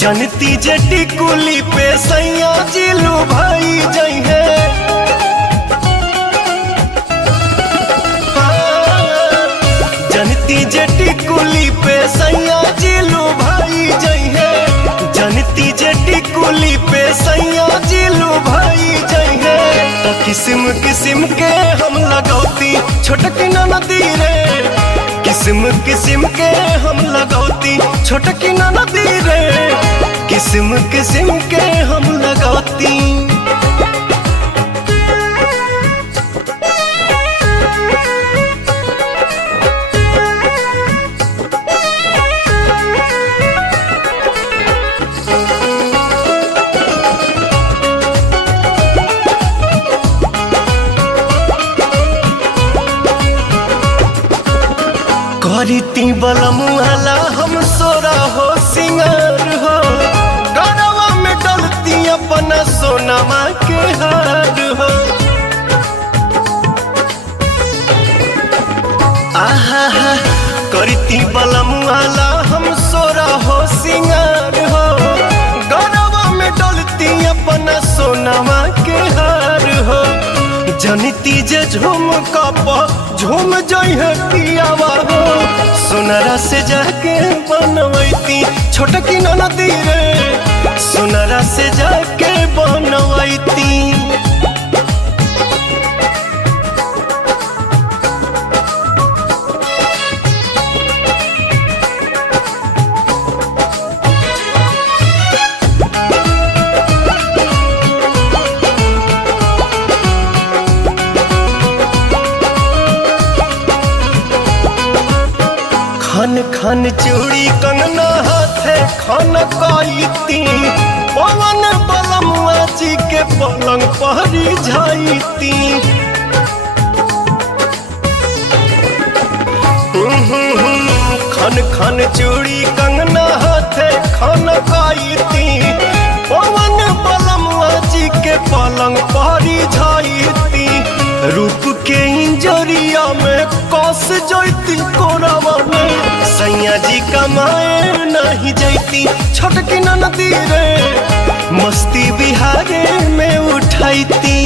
जनती जेटी कुली पे सैया जिलू भाई जइहे। जनती जेटी कुली पे सैया जिलू भाई जइहे। जनती जेटी कुली पे सैया जिलू भाई जइहे। तो किस्म किस्म के हम लगौती छोटकी नदी रे। किस्म किस्म के हम लगौती छोटकी नदी रे। किस्म किस्म के हम लगौती। करीती बलमुआला हम सोरा हो सिंगार हो। गरवा में डलती अपना सोनमा के हार हो। आहा हा करीती बलमुआला हम सोरा हो सिंगार हो। गरवा में डलती अपना सोनमा के हार हो। जनती जे झूम कप झूम जइहे पियावा हो। सोनरा से जाके बनवैती छोटकी नदी रे। सोनरा से जाके बनवैती। खन खन चूड़ी कंगना हाथे खन कईती। पवन बलमुआ जी के पलंग पहरी जाईती। खन खन चूड़ी कंगना हाथे खन कईती। पवन बलमुआ जी के पलंग पहरी जाईती। रूप के इंजरिया में कस जैती कोरावा में। सैया जी कमाए नहीं जैती छोटकी नदी रे। मस्ती बिहारे में उठाईती।